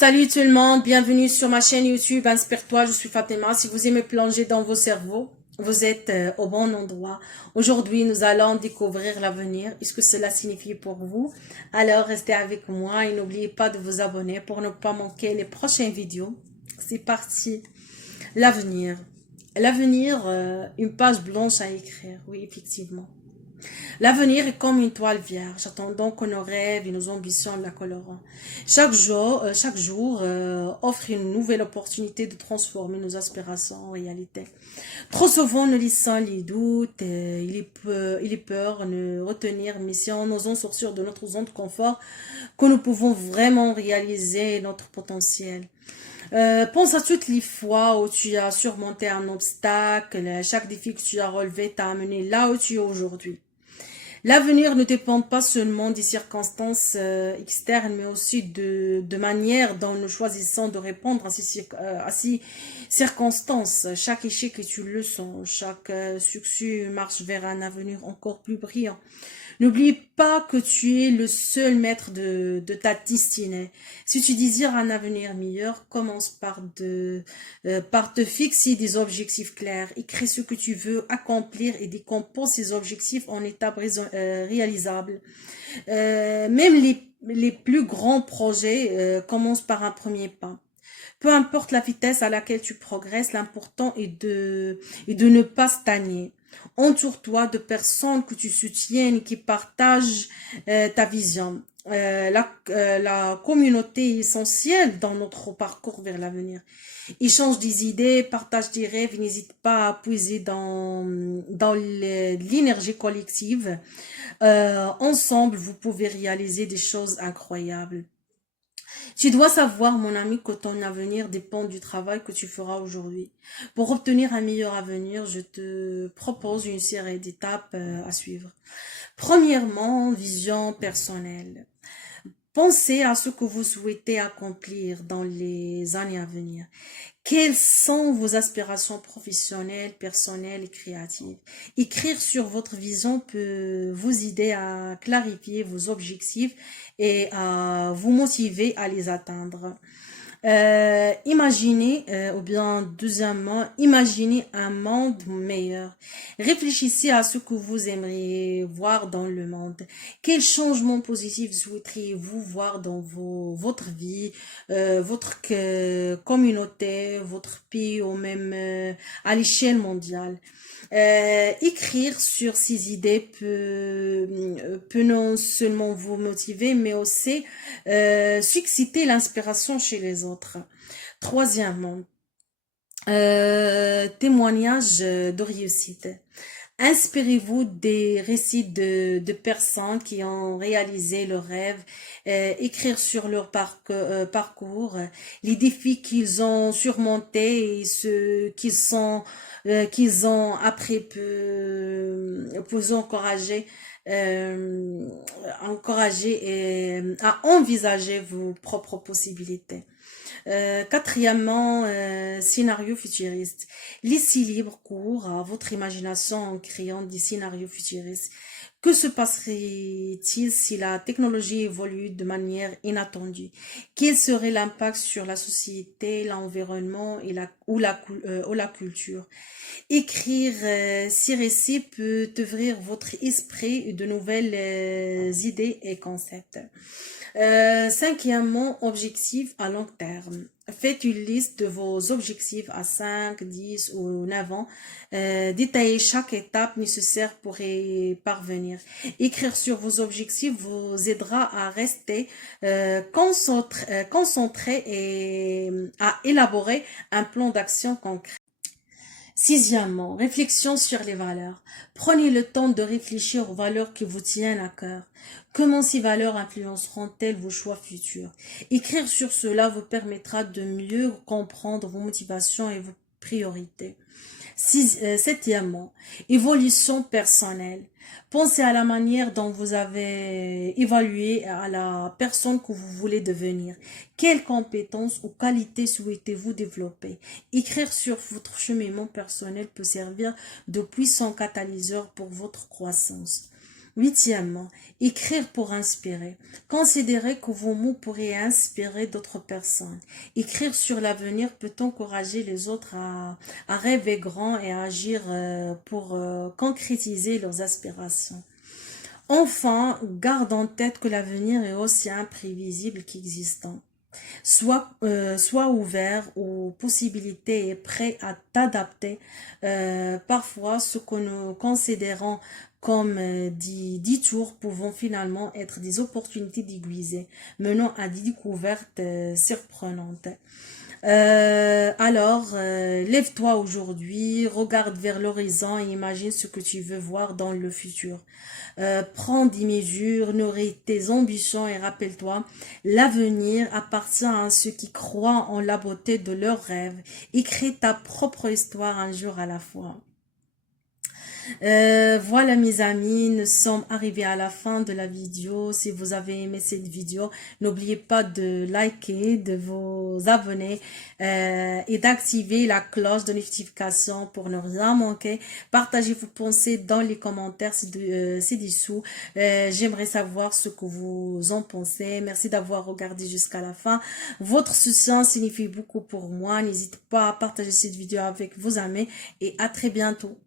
Salut tout le monde, bienvenue sur ma chaîne YouTube Inspire-toi, je suis Fatima. Si vous aimez plonger dans vos cerveaux, vous êtes au bon endroit. Aujourd'hui, nous allons découvrir l'avenir et ce que cela signifie pour vous. Alors, restez avec moi et n'oubliez pas de vous abonner pour ne pas manquer les prochaines vidéos. C'est parti. L'avenir. L'avenir, une page blanche à écrire, oui, effectivement. L'avenir est comme une toile vierge, attendant que nos rêves et nos ambitions la colorent. Chaque jour offre une nouvelle opportunité de transformer nos aspirations en réalité. Trop souvent, nous laissons les doutes, les peurs nous retenir, mais si en osant sortir de notre zone de confort, que nous pouvons vraiment réaliser notre potentiel. Pense à toutes les fois où tu as surmonté un obstacle, chaque défi que tu as relevé t'a amené là où tu es aujourd'hui. L'avenir ne dépend pas seulement des circonstances externes, mais aussi de manière dont nous choisissons de répondre à ces circonstances. Chaque échec est une leçon, chaque succès marche vers un avenir encore plus brillant. N'oublie pas que tu es le seul maître de ta destinée. Si tu désires un avenir meilleur, commence par te fixer des objectifs clairs. Écris ce que tu veux accomplir et décompose ces objectifs en étapes réalisables. Même les plus grands projets commencent par un premier pas. Peu importe la vitesse à laquelle tu progresses, l'important est de ne pas stagner. Entoure-toi de personnes que tu soutiennes et qui partagent ta vision. La communauté est essentielle dans notre parcours vers l'avenir. Échange des idées, partage des rêves, n'hésite pas à puiser dans l'énergie collective. Ensemble, vous pouvez réaliser des choses incroyables. Tu dois savoir, mon ami, que ton avenir dépend du travail que tu feras aujourd'hui. Pour obtenir un meilleur avenir, je te propose une série d'étapes à suivre. Premièrement, vision personnelle. Pensez à ce que vous souhaitez accomplir dans les années à venir. Quelles sont vos aspirations professionnelles, personnelles et créatives? Écrire sur votre vision peut vous aider à clarifier vos objectifs et à vous motiver à les atteindre. Ou bien deuxièmement, imaginez un monde meilleur. Réfléchissez à ce que vous aimeriez voir dans le monde. Quel changement positif souhaiteriez-vous voir dans votre vie, votre communauté, votre pays ou même à l'échelle mondiale? Écrire sur ces idées peut non seulement vous motiver, mais aussi susciter l'inspiration chez les autres. Troisièmement, témoignage de réussite. Inspirez-vous des récits de personnes qui ont réalisé leurs rêves, écrire sur leur parcours, les défis qu'ils ont surmontés et ce qu'ils ont appris pour vous encourager à envisager vos propres possibilités. Quatrièmement, scénario futuriste. Laissez libre cours à votre imagination en créant des scénarios futuristes. Que se passerait-il si la technologie évolue de manière inattendue? Quel serait l'impact sur la société, l'environnement ou la culture? Écrire ces récits peut ouvrir votre esprit de nouvelles idées et concepts. Cinquièmement, objectif à long terme. Faites une liste de vos objectifs à 5, 10 ou 9 ans. Détaillez chaque étape nécessaire pour y parvenir. Écrire sur vos objectifs vous aidera à rester concentré et à élaborer un plan d'action concret. Sixièmement, réflexion sur les valeurs. Prenez le temps de réfléchir aux valeurs qui vous tiennent à cœur. Comment ces valeurs influenceront-elles vos choix futurs? Écrire sur cela vous permettra de mieux comprendre vos motivations et vos priorités. Septièmement, évolution personnelle. Pensez à la manière dont vous avez évalué à la personne que vous voulez devenir. Quelles compétences ou qualités souhaitez-vous développer? Écrire sur votre cheminement personnel peut servir de puissant catalyseur pour votre croissance. Huitièmement, écrire pour inspirer. Considérez que vos mots pourraient inspirer d'autres personnes. Écrire sur l'avenir peut encourager les autres à rêver grand et à agir pour concrétiser leurs aspirations. Enfin, garde en tête que l'avenir est aussi imprévisible qu'existant. Sois ouvert aux possibilités et prêt à t'adapter. Parfois, ce que nous considérons comme des détours pouvant finalement être des opportunités déguisées, menant à des découvertes surprenantes. Lève-toi aujourd'hui, regarde vers l'horizon et imagine ce que tu veux voir dans le futur. Prends des mesures, nourris tes ambitions et rappelle-toi, l'avenir appartient à ceux qui croient en la beauté de leurs rêves. Écris ta propre histoire un jour à la fois. Voilà mes amis, nous sommes arrivés à la fin de la vidéo. Si vous avez aimé cette vidéo, n'oubliez pas de liker, de vous abonner et d'activer la cloche de notification pour ne rien manquer. Partagez vos pensées dans les commentaires ci-dessous. J'aimerais savoir ce que vous en pensez. Merci d'avoir regardé jusqu'à la fin. Votre soutien signifie beaucoup pour moi. N'hésitez pas à partager cette vidéo avec vos amis et à très bientôt.